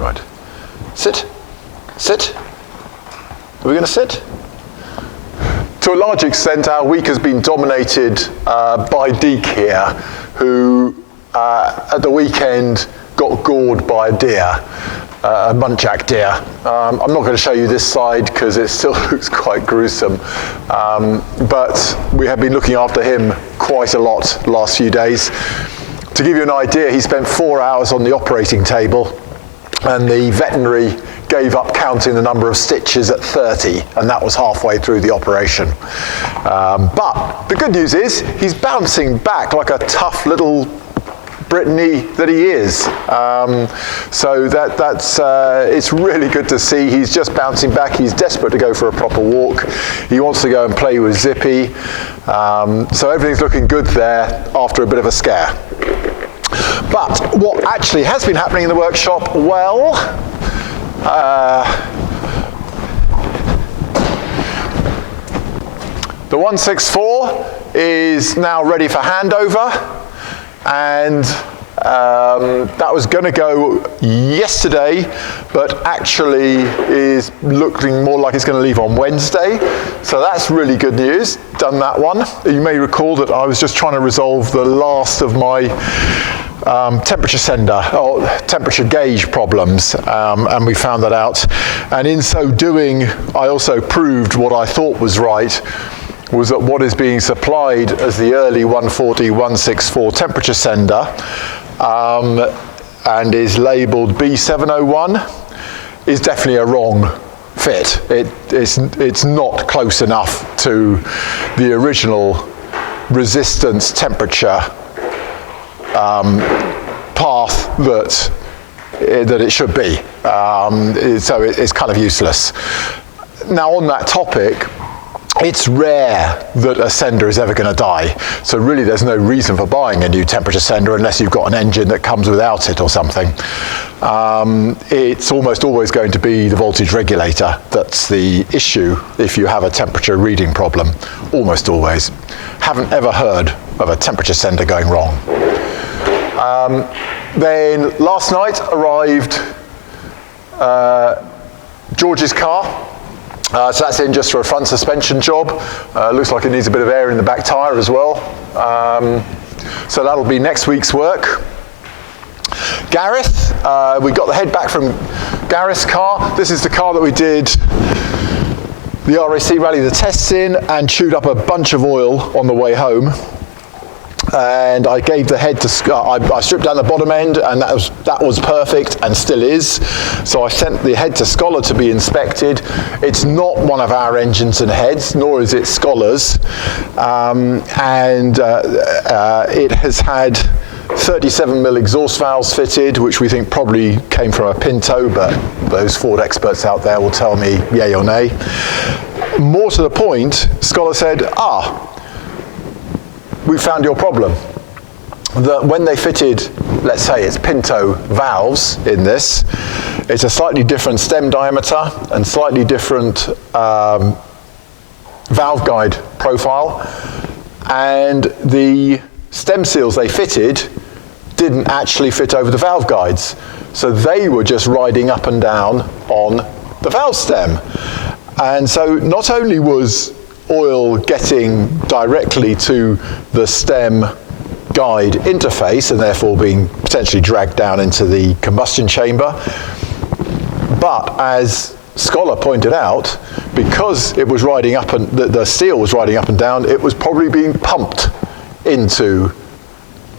Right. Sit. Sit. Are we going to sit? To a large extent, our week has been dominated by Deke here, who at the weekend got gored by a deer, a muntjac deer. I'm not going to show you this side because it still looks quite gruesome, but we have been looking after him quite a lot the last few days. To give you an idea, he spent 4 hours on the operating table, and the veterinary gave up counting the number of stitches at 30, and that was halfway through the operation. But the good news is he's bouncing back like a tough little Brittany that he is. So that's it's really good to see. He's just bouncing back. He's desperate to go for a proper walk. He wants to go and play with Zippy. So everything's looking good there after a bit of a scare. But what actually has been happening in the workshop, well, the 164 is now ready for handover, and that was going to go yesterday, but actually is looking more like it's going to leave on Wednesday. So that's really good news. Done that one. You may recall that I was just trying to resolve the last of my temperature sender or temperature gauge problems, and we found that out. And in so doing, I also proved what I thought was right, was that what is being supplied as the early 140-164 temperature sender and is labelled B701 is definitely a wrong fit. It's not close enough to the original resistance temperature path that it should be. So it's kind of useless. Now on that topic, it's rare that a sender is ever going to die. So really there's no reason for buying a new temperature sender unless you've got an engine that comes without it or something. It's almost always going to be the voltage regulator that's the issue if you have a temperature reading problem. Almost always. Haven't ever heard of a temperature sender going wrong. Then last night arrived George's car. So that's in just for a front suspension job. Looks like it needs a bit of air in the back tyre as well. So that'll be next week's work. Gareth, we got the head back from Gareth's car. This is the car that we did the RAC Rally the tests in and chewed up a bunch of oil on the way home. And I gave the head to, I stripped down the bottom end, and that was perfect and still is. So I sent the head to Scholar to be inspected. It's not one of our engines and heads, nor is it Scholar's. It has had 37mm exhaust valves fitted, which we think probably came from a Pinto, but those Ford experts out there will tell me yay or nay. More to the point, Scholar said, we found your problem. That when they fitted, let's say it's Pinto valves in this, it's a slightly different stem diameter and slightly different valve guide profile, and the stem seals they fitted didn't actually fit over the valve guides. So they were just riding up and down on the valve stem. And so not only was oil getting directly to the stem guide interface and therefore being potentially dragged down into the combustion chamber, but as Scholar pointed out, because it was riding up and the steel was riding up and down, it was probably being pumped into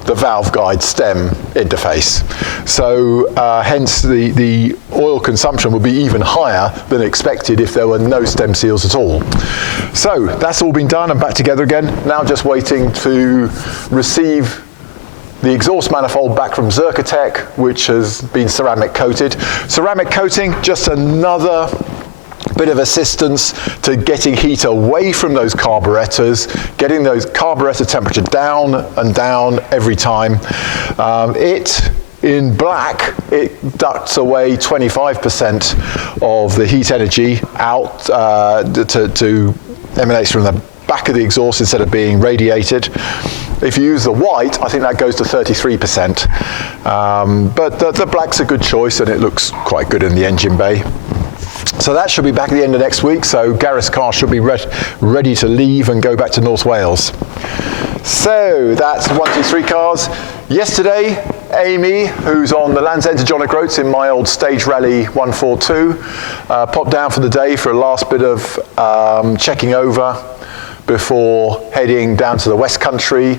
the valve guide stem interface. So hence the oil consumption would be even higher than expected if there were no stem seals at all. So that's all been done and back together again. Now just waiting to receive the exhaust manifold back from Zerkatech, which has been ceramic coated. Ceramic coating, just another bit of assistance to getting heat away from those carburetors, getting those carburetor temperature down and down every time. In black, it ducts away 25% of the heat energy out to emanates from the back of the exhaust instead of being radiated. If you use the white, I think that goes to 33%. But the black's a good choice, and it looks quite good in the engine bay. So that should be back at the end of next week, so Gareth's car should be ready to leave and go back to North Wales. So that's 1, 2, 3 cars. Yesterday, Amy, who's on the Land's End to John O'Groats in my old Stage Rally 142, popped down for the day for a last bit of checking over before heading down to the West Country.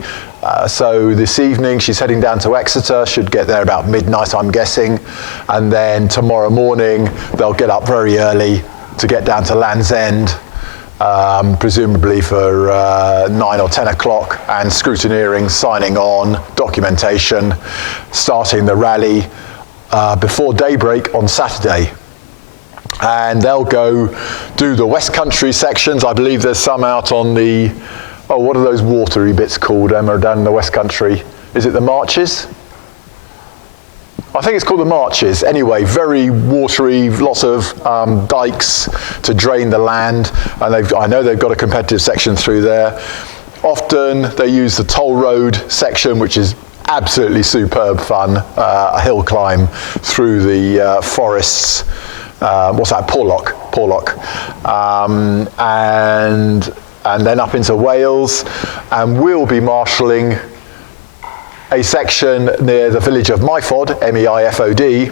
So this evening she's heading down to Exeter, should get there about midnight, I'm guessing, and then tomorrow morning they'll get up very early to get down to Land's End, presumably for 9 or 10 o'clock, and scrutineering, signing on, documentation, starting the rally before daybreak on Saturday. And they'll go do the West Country sections. I believe there's some out on the, what are those watery bits called, Emma, down in the West Country? Is it the Marches? I think it's called the Marches. Anyway, very watery, lots of dikes to drain the land, and I know they've got a competitive section through there. Often they use the toll road section, which is absolutely superb fun, a hill climb through the forests. What's that? Porlock. And then up into Wales, and we'll be marshalling a section near the village of Meifod, M-E-I-F-O-D.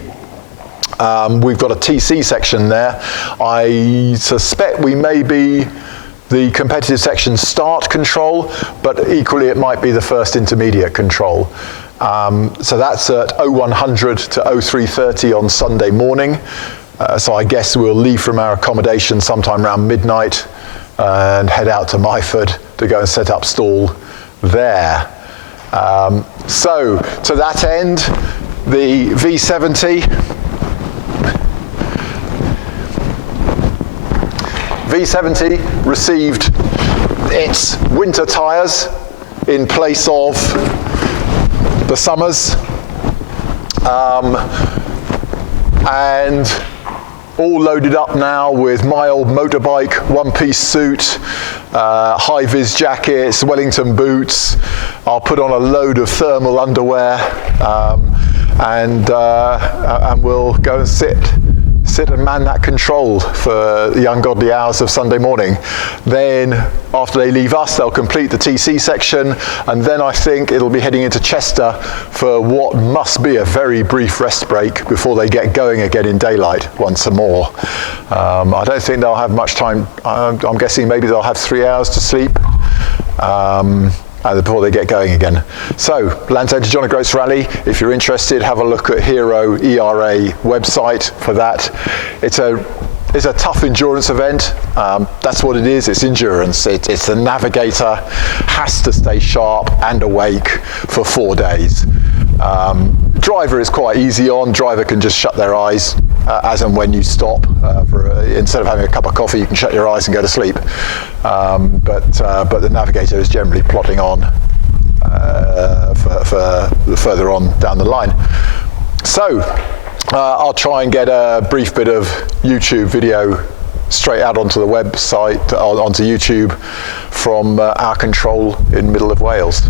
We've got a TC section there. I suspect we may be the competitive section start control, but equally it might be the first intermediate control. So that's at 0100 to 0330 on Sunday morning. So I guess we'll leave from our accommodation sometime around midnight and head out to Myford to go and set up stall there. So to that end, the V70 received its winter tyres in place of the summers, and all loaded up now with my old motorbike one-piece suit, high-vis jackets, Wellington boots. I'll put on a load of thermal underwear, and we'll go and sit and man that control for the ungodly hours of Sunday morning. Then after they leave us, they'll complete the TC section, and then I think it'll be heading into Chester for what must be a very brief rest break before they get going again in daylight once more. I don't think they'll have much time. I'm guessing maybe they'll have 3 hours to sleep before they get going again. So, Land's End to John O'Groats Rally, if you're interested, have a look at Hero ERA website for that. It's a tough endurance event. That's what it is. It's endurance. It's the navigator has to stay sharp and awake for 4 days. Driver is quite easy on. Driver can just shut their eyes as and when you stop. Instead of having a cup of coffee, you can shut your eyes and go to sleep. But the navigator is generally plodding on for further on down the line. So I'll try and get a brief bit of YouTube video straight out onto the website, onto YouTube from our control in middle of Wales.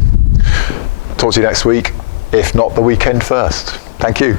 Talk to you next week, if not the weekend first. Thank you.